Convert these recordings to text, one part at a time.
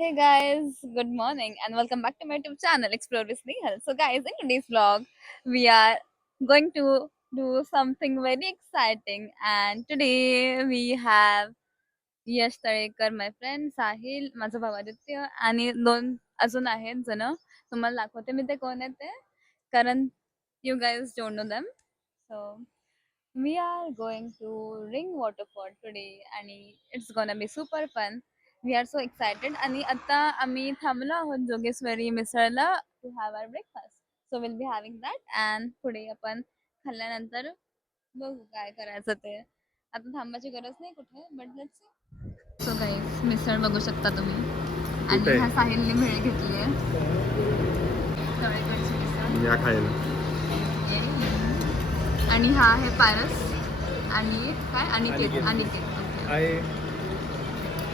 Hey guys, good morning and welcome back to my YouTube channel Explore with Nehal. So guys, in today's vlog, we are going to do something very exciting and today we have Yash Talekar, my friend, Sahil, माझा भाऊ आदित्य आणि दोन अजून आहेत जण. तुम्हाला दाखवते मी ते कोण आहेत ते, कारण you guys don't know them. So we are going to Ring Waterfall today and it's gonna be super fun. We are so excited आणि आता आम्ही थांबलो आहोत जोगेश्वरी मिसळला to have our breakfast. So we'll be having that and पुढे आपण खाल्ल्यानंतर बघू काय करायचं ते. आता थांबायची गरज नाही कुठे but let's see. So guys मिसळ बघू शकता तुम्ही आणि ह्या साहिलने भेळ घेतली आहे तळेकडची मिसळ या खायला. आणि हा आहे पारस आणि काय अनिकेत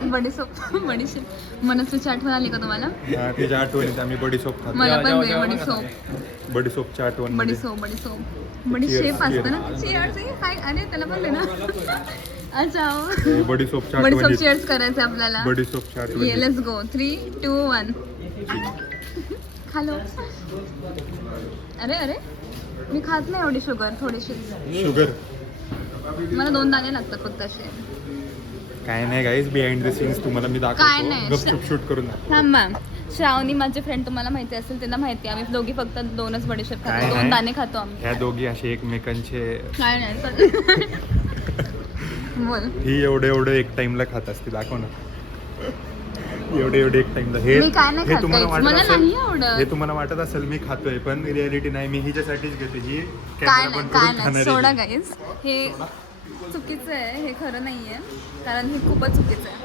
बडीसोप बडीशेप मनस्वीची आठवण आली का तुम्हाला? तिच्या आठवणीत आम्ही बडीसोप खातो. मला पण दे बडीसोप बडीसोपची आठवण. बडीसोप बडीशेप असतं ना. चीअर्स हाय अरे त्याला पण दे ना. अच्छा बडीसोप चीअर्स करायचं आपल्याला. बडीसोपची आठवण. लेट्स गो 3, 2, 1 खालो. अरे मी खात नाही एवढी शुगर. थोडीशी शुगर मला 2 दाणे लागतात फक्त असे. काय नाही गाईज, बिहाइंड द सीन्स तुम्हाला मी काय दाखवतो. नाही. गपचूप शूट करून थांबा. श्रावणी माझे फ्रेंड तुम्हाला माहिती असेल, त्यांना माहिती आम्ही दोघी फक्त 2च बडीशेप खातो. 2 दाणे खातो आम्ही. ह्या दोघी असे एकमेकांचे काय नाही बोल. ही एवढे एक टाइमला खात असते. दाखव ना एवढे एक टाइमला. मी काय नाही खात, मला नाही आवडत. हे तुम्हाला वाटत असेल मी खातोय, पण रियालिटी नाही. मी हिच्यासाठीच घेते. ही काय नाही सोडा गाईज. हे चुकीचं आहे, हे खरं नाहीये, कारण हे खूपच चुकीचं आहे.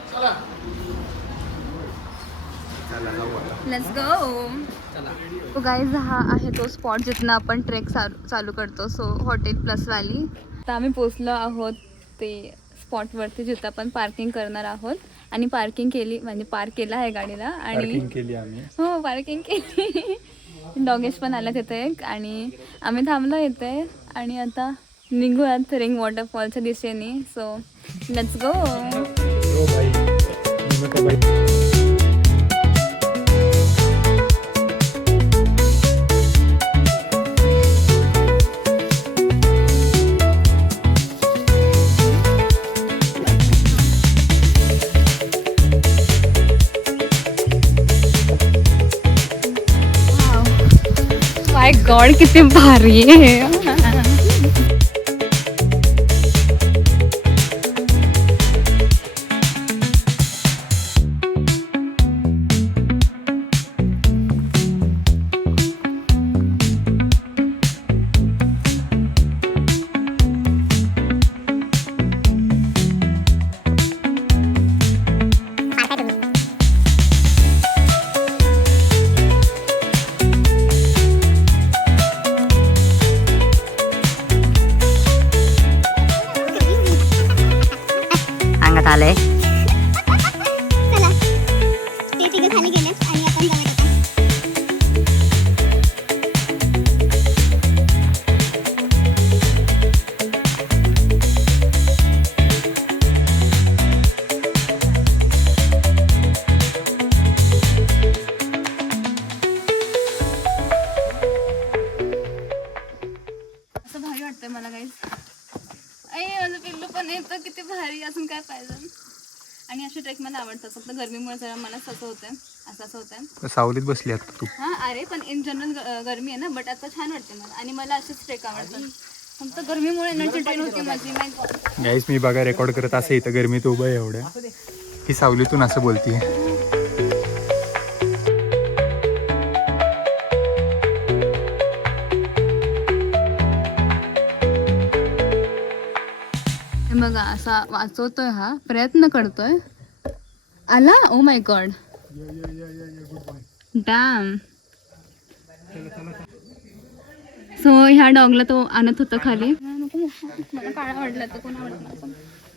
Let's go guys. हा आहे तो स्पॉट जिथनं आपण ट्रेक चालू करतो. So hotel plus valley. आता आम्ही पोचलो आहोत ते स्पॉटवरती जिथं आपण पार्किंग करणार आहोत आणि पार्किंग केली म्हणजे पार्क केला आहे गाडीला आणि केली आम्ही. हो पार्किंग केली. डॉगेश पण आला तिथे आणि आम्ही थांबलो इथे आणि आता निघूयात रिंग वॉटरफॉलच्या दिशेने. So let's go. My God किती भारी आहे. आले. चला ते तिघं खाली गेलेत आणि आपण जाऊया आता. असं भारी वाटतंय मला गाईज. माझं पिल्लू पण येतं किती भारी. अजून काय पाहिजे. आणि असे ट्रेक मला आवडतात. फक्त गरमीमुळे जरा मला असं होतंय असं होतंय. सावलीत बसली आता तू. हा अरे पण इन जनरल गरमी आहे ना, बट आता छान वाटते मला आणि मला असेच ट्रेक आवडतात. फक्त गरमीमुळे एनर्जी ड्रेन होती माझी. माय गॉड गाईस, मी बघा रेकॉर्ड करत असं इथं गरमीत उभं आहे एवढ्या. ही सावलीतून असं बोलतीये. बघा असा वाचवतोय, हा प्रयत्न करतोय. आला. Oh my God dam. So ह्या डॉगला तो आणत होता खाली. मला काळा आवडला तर कोण आवडला.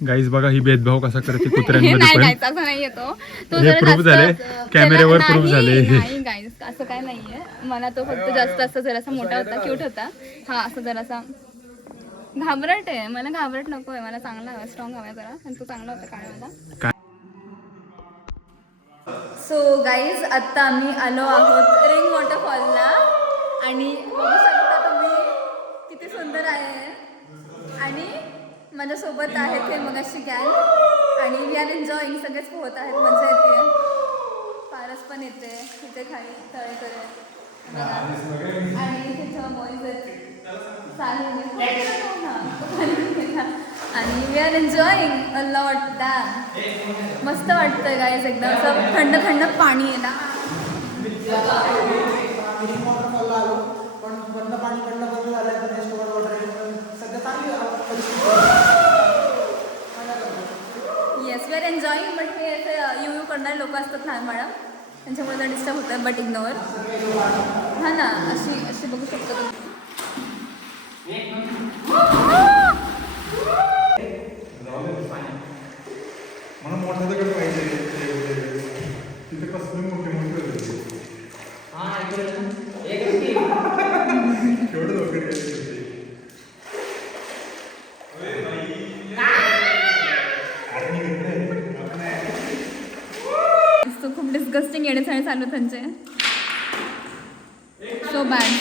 गाईज बघा ही भेदभाव कसा करते कुत्र्यांमध्ये. नाही पण गाईस असं नाहीये तो हे प्रूफ झाले, कॅमेऱ्यावर प्रूफ झाले. नाही गाईस असं काय नाहीये. मला तो फक्त जास्त असं जरासा मोठा होता, क्यूट होता. हा असं जरासा घाबरट आहे. मला घाबरट नको आहे, मला चांगला हवा, स्ट्रॉंग हवा जरा. आणि तो चांगला होता काळाला. सो गाईज आत्ता आम्ही आलो आहोत रिंग वॉटरफॉलला आणि बघू शकता तुम्ही किती सुंदर आहे आणि माझ्यासोबत आहेत हे मग अशी गॅंग आणि वी आर एन्जॉईंग सगळेच पोहत आहेत मजा येते पारस पण येते तिथे खाली तळेकडे आणि तिथं बॉईज आहेत आणि we are enjoying a lot damn मस्त वाटतं गाईज एकदम असं थंड थंड पाणी आहे ना yes we are enjoying but हे असे यू करणारे लोक असतात लहान बाळा त्यांच्यामुळे जर डिस्टर्ब होतं बट इग्नोर हां ना अशी अशी बघू शकतो तुम्ही मला मोठा दगड पाहिजे तिथे कसले मोठे मोठे केवढं वगैरे खूप डिस्गस्टिंग येण्यासाठी चालू त्यांचे सो बॅड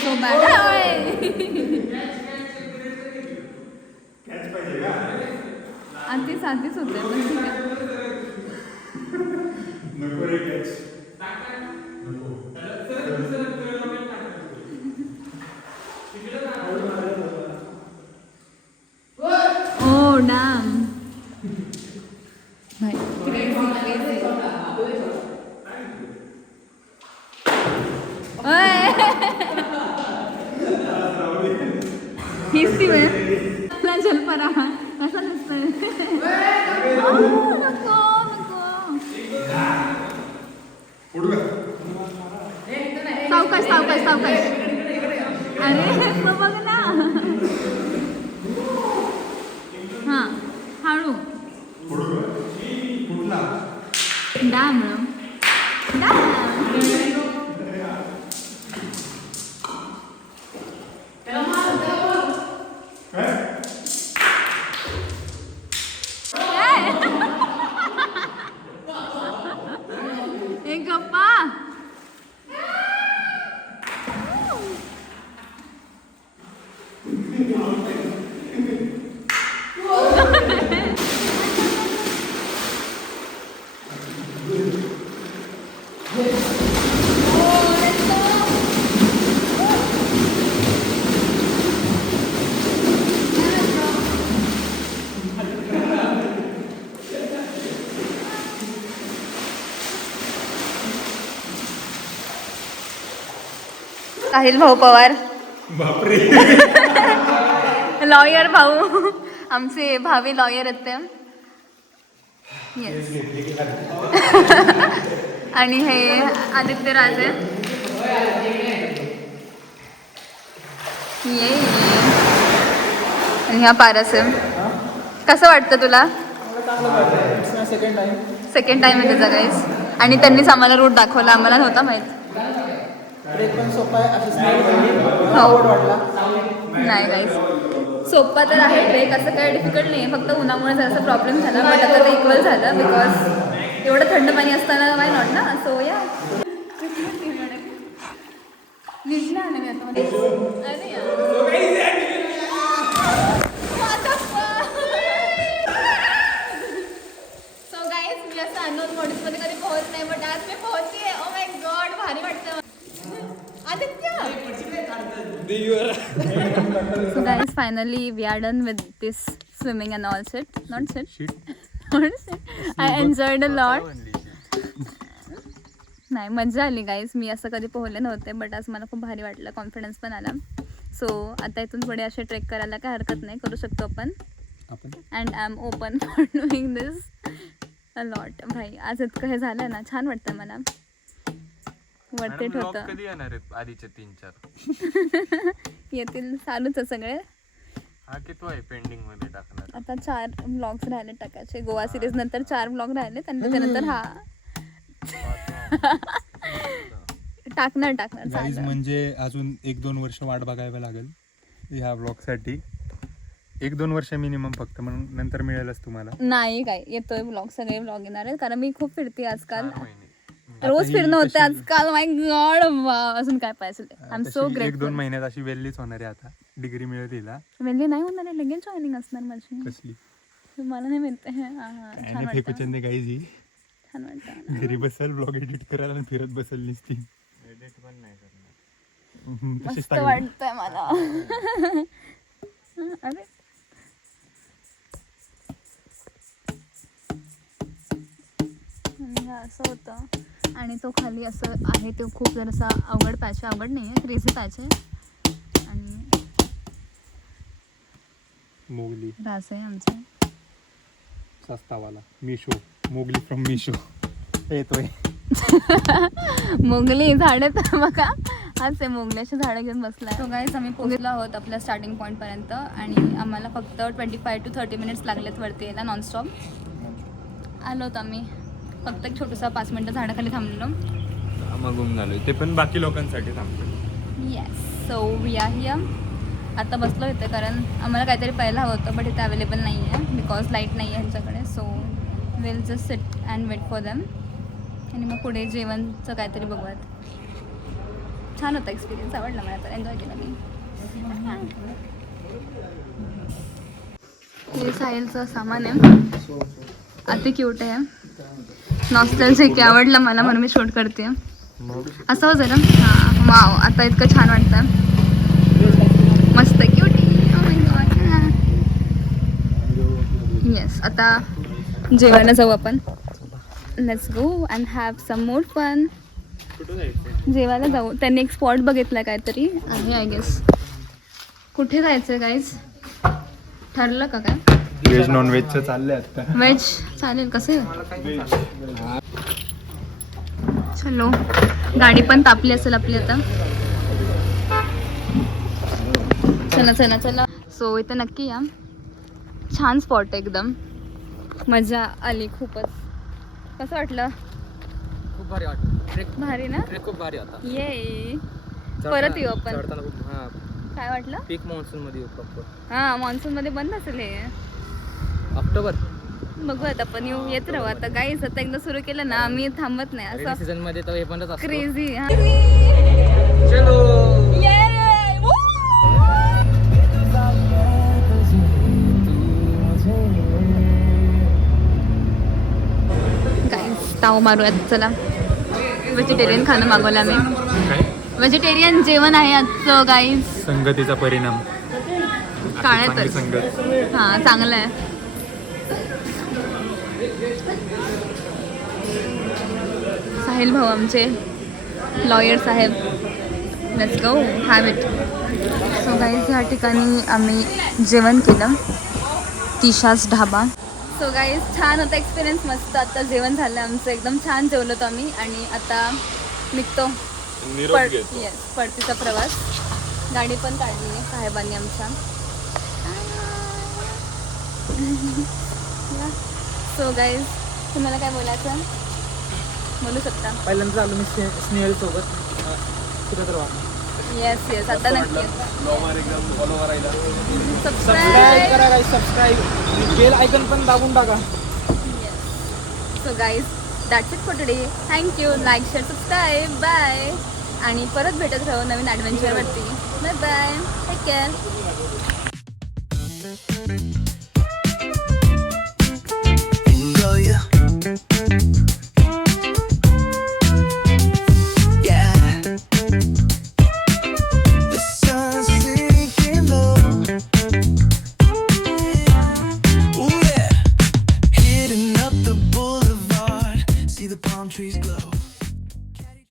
आधीच होते पण ठीक आहे ओ डॅम हीच ती वेळ जल पर असं नसतं नको सावकाश अरे तो बघ ना हां हळू डॅम एक गप्पा साहिल भाऊ पवार बापरे लॉयर भाऊ आमचे भावी लॉयर आहेत ते येस आणि हे आदित्य राजे ये आणि ह्या पारस आहे कसं वाटतं तुला सेकंड टाइम आहे त्याचा गाईस आणि त्यांनीच आम्हाला रूट दाखवला आम्हाला नव्हता माहीत नाही गाईस सोपा तर आहे ट्रेक असं काही डिफिकल्ट नाही फक्त उन्हामुळे जरासा प्रॉब्लेम झाला बट आता ते इक्वल झालं बिकॉज एवढं थंड पाणी असताना वाय नॉट ना सो या सो गाईस मी असं अननोन बॉडीजमध्ये कधी पोहोच नाही बट आज मी पोहोचली आहे ओ माय गॉड भारी वाटतं Aditya So guys, finally we are done with this swimming and all shit. Not shit. I enjoyed a lot. नाही मजा आली गाईज मी असं कधी पोहले नव्हते बट आज मला खूप भारी वाटलं कॉन्फिडन्स पण आला सो आता इथून पुढे असे ट्रेक करायला काय हरकत नाही करू शकतो आपण and I am open for doing this a lot भाई आज इतकं हे झालं ना छान वाटतं मला वर्थ होतं कधी येणार आहेत आधीचे 3-4 येतील चालूच आहे सगळे हा किती आहे पेंडिंग मध्ये टाकणार आता 4 ब्लॉग्स राहिले टाकायचे गोवा सिरीज नंतर 4 ब्लॉग राहिले आणि त्याच्यानंतर हा टाकणार गाईज म्हणजे अजून 1-2 वर्ष वाट बघायला लागेल ह्या ब्लॉगसाठी 1-2 वर्ष मिनिमम फक्त म्हणून नंतर मिळेलच तुम्हाला नाही काय येतोय ब्लॉग सगळे ब्लॉग येणार आहेत कारण मी खूप फिरते आजकाल रोज ही फिरणं होतं कशी- आजकाल. माय गॉड, अजून काय पाहिजे. आय एम सो तशी 1-2 ग्रेटफुल. महिन्यात अशी वेल्लीच होणार आहे आता. डिग्री मिळेल तिला. वेगळी नाही होणार आहे, लगेच जॉईनिंग असणार माझी. कसली मला नाही माहिती. काय छान नाही वाटतं, फेकूचंदे गाईज ही. छान वाटतं. घरी बसल ब्लॉग एडिट करायला आणि फिरत बसल नुसती. तशीच मस्त टाकली. वाटतंय मला. अरे असं होतं. आणि तो खाली असं आहे, तो खूप जरासा अवघड पॅच आहे. अवघड नाही आहे, क्रेझी पॅच आहे. आणि मोगली रास आहे आमचा. सस्तावाला मिशो. मोगली फ्रॉम मिशो येतोय. मोगली झाडे तर बघा, हाच आहे मोगल्याची झाडं घेऊन बसला. तो गाईस आम्ही पोहोचलो आहोत आपल्या स्टार्टिंग पॉईंटपर्यंत. आणि आम्हाला फक्त 25 to 30 मिनिट्स लागलेत वरती यायला नॉनस्टॉप. आलो होतो आम्ही, फक्त एक छोटंसं 5 मिनटं झाडाखाली थांबलेलो. मग गुम झालोय ते पण बाकी लोकांसाठी थांबतो. Yes, so we are here. आता बसलो इथे कारण आम्हाला काहीतरी पहिलं हवं होतं, बट इथे अवेलेबल नाही आहे बिकॉज लाईट नाही आहे ह्यांच्याकडे. So will just sit and wait for them. आणि मग पुढे जेवणचं काहीतरी बघूयात. छान होता एक्सपिरियन्स, आवडला मला, तर एन्जॉय केला मी. हे साहिलचं सामान आहे, अति क्यूट आहे. नॉस्टॅल्जिक आवडलं मला म्हणून मी शूट करते. असं हो जरा. हां वाव, आता इतकं छान वाटतं. मस्त क्यूट. येस, आता जेवायला जाऊ आपण. Let's go and have some more fun. जेवायला जाऊ. त्यांनी एक स्पॉट बघितला काहीतरी आहे आय गेस. कुठे जायचं गाईज, ठरलं का काय? व्हेज नॉन व्हेजचं चाललंय आता. व्हेज चालेल, कसं? चलो, गाडी पण तापली असेल आपली आता. चला चला चला. सो इथं नक्की या, छान स्पॉट आहे एकदम. मजा आली खूपच. कसं वाटलं? खूप भारी वाटतं. भारी ना? ट्रेक खूप भारी होता. ये परत येऊ आपण. चढताना खूप काय वाटलं? पीक मान्सून मध्ये येऊ प्रॉपर. हां, मान्सून मध्ये बंद असेल हे. ऑक्टोबर बघूयात आपण, येत राहू आता. गाईस आता एकदा सुरू केलं ना, आम्ही थांबत नाही. रेनी असं सीझन मध्ये तर हे बंदच असतं. क्रेझी. गाईस ताव मारूयात चला. व्हेजिटेरियन खाणं मागवलं आम्ही. काय व्हेजिटेरियन जेवण आहे आजचं गाईस. संगतीचा परिणाम. काळे चांगली तर संगत. हां, चांगलं आहे. साहिल भाऊ आमचे लॉयर साहेब. Let's go have it. So guys ह्या ठिकाणी आम्ही जेवण केलं, तिशाच ढाबा. सो गाईज छान होता एक्सपिरियन्स, मस्त. आता जेवण झालं आमचं, एकदम छान जेवलो होतो आम्ही. आणि आता निघतो येस परतीचा प्रवास. गाडी पण काढली आहे साहेबांनी आमच्या. सो गाईज तुम्हाला काय बोलायचं बोलू शकता. पहिल्यांदा आलो मी स्नेहल सोबत कुठं वाटलं. येस येस, आता नक्की सबस्क्राईब सबस्क्राईब. करा गाईस, सबस्क्राईब. बेल आयकन पण दाबून टाका. So guys that's it for today. Thank you. Like share subscribe. Bye. आणि परत भेटत राहू नवीन ॲडव्हेंचरवरती. Bye bye, take care.